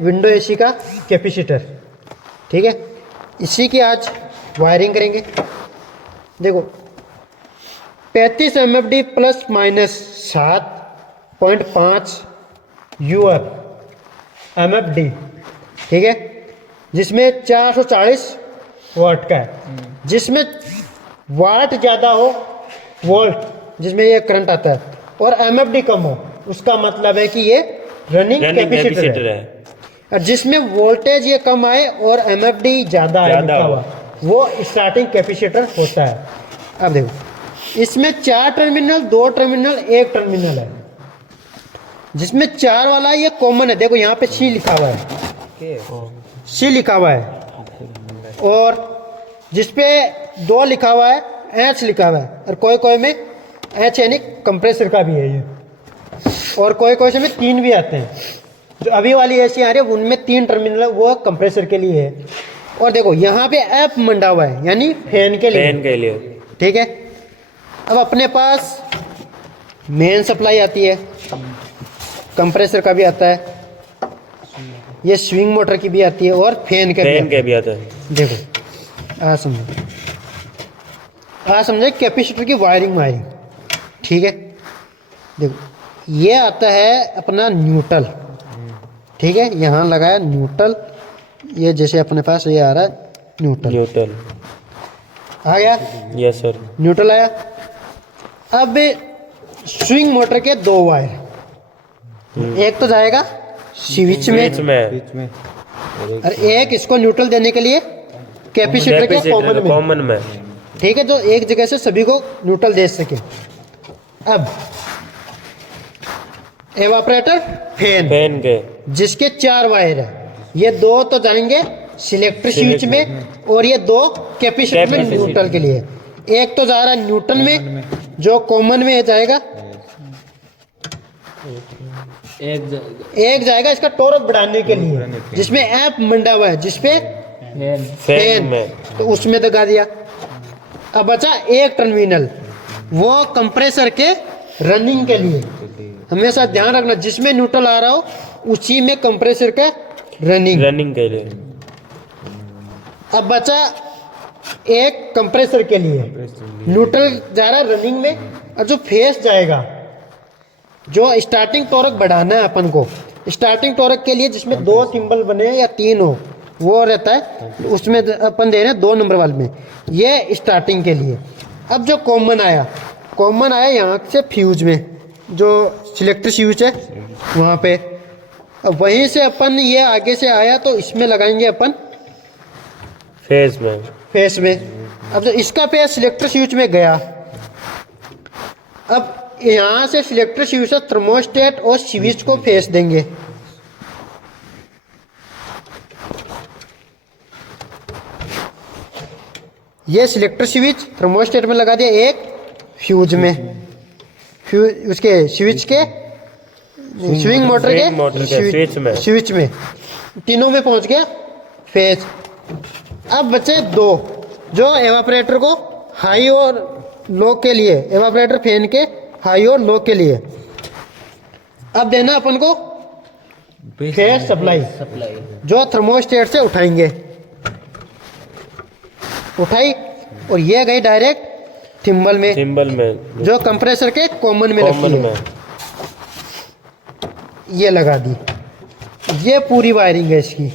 Window AC का capacitor. ठीक है, इसी की आज वायरिंग करेंगे। देखो 35 MFD plus minus 7.5 UR MFD, ठीक है, जिसमें 440 वाट का है। जिसमें वाट ज़्यादा हो, वोल्ट जिसमें ये करंट आता है, और MFD कम हो, उसका मतलब है कि ये रनिंग कैपेसिटर है। और जिसमें वोल्टेज ये कम आए और MFD ज़्यादा आए लिखा हुआ, वो स्टार्टिंग कैपेसिटर होता है। अब देखो इसमें 4 टर्मिनल, 2 टर्मिनल, 1 टर्मिनल है। जिसमें 4 वाला ये कॉमन है, देखो यहाँ पे C लिखा हुआ है, C लिखा हुआ है। और जिसपे 2 लिखा हुआ है, H लिखा हुआ है। और कोई कोई में H यानी कंप्रेसर का भी है ये, और कोई कोई से में 3 भी आते हैं। जो अभी वाली एसी आ रही है उनमें 3 टर्मिनल, वो कंप्रेसर के लिए है। और देखो यहाँ पे एफ मंडा हुआ है, यानी फैन के लिए। ठीक है, अब अपने पास मेन सप्लाई आती है, कंप्रेसर का भी आता है, ये स्विंग मोटर की भी आती है, और फैन के भी आता है। देखो आ समझे कैपेसिटर की वायरिंग। ठीक है, देखो ये आता है अपना न्यूट्रल। ठीक है, यहाँ लगाया न्यूट्रल, ये जैसे अपने पास ये आ रहा है न्यूट्रल आ गया। यस सर, न्यूट्रल आया। अब स्विंग मोटर के 2 वायर, एक तो जाएगा स्विच में, और एक इसको न्यूट्रल देने के लिए कैपेसिटर के कॉमन में। ठीक है, तो एक जगह से सभी को न्यूट्रल दे सके। अब एवापरेटर फैन के जिसके 4 वायर है, ये 2 तो जाएंगे सिलेक्टर स्विच में, और ये 2 कैपेसिटर में न्यूट्रल के लिए। एक तो जा रहा है न्यूट्रल में, जो कॉमन में जाएगा, एक जाएगा इसका टॉर्क बढ़ाने के लिए, जिसमें एप मंडा हुआ है, जिसपे फैन में, तो उसमें लगा दिया। अब बचा एक टर्मिनल, वो कंप्रेसर के रनिंग के लिए। हमेशा ध्यान रखना, जिसमें न्यूट्रल आ रहा हो उसी में कंप्रेसर का रनिंग के लिए। अब बचा एक कंप्रेसर के लिए, न्यूट्रल जा रहा है रनिंग में, और जो फेस जाएगा, जो स्टार्टिंग टॉर्क बढ़ाना है अपन को, स्टार्टिंग टॉर्क के लिए जिसमें 2 सिंबल बने या 3 हो, वो रहता है, उसमें अपन दे रहे हैं 2 नंबर वाले में, ये स्टार्टिंग के लिए। अब जो कॉमन आया यहाँ से फ्यूज में, जो सिलेक्टर फ्यूज है वहाँ पे। अब वहीं से अपन ये आगे से आया तो इसमें लगाएंगे अपन फेस में। अब जो इसका फेस सिलेक्टर स्विच में गया, अब यहाँ से सिलेक्टर स्विच से थर्मोस्टेट और स्विच को फेस देंगे। ये सिलेक्टर स्विच थर्मोस्टेट में लगा दिया, एक फ्यूज में, उसके स्विच के स्विंग मोटर के स्विच में, तीनों में पहुंच गया फेस। अब बचे 2, जो एवापरेटर को हाई और लो के लिए, एवापरेटर फैन के हाई और लो के लिए। अब देना अपन को फेस सप्लाई, जो थर्मोस्टेट से उठाएंगे, उठाई, और ये गई डायरेक्ट थिम्बल में, जो कंप्रेसर के कॉमन में लगती है। ये लगा दी, ये पूरी वायरिंग है इसकी।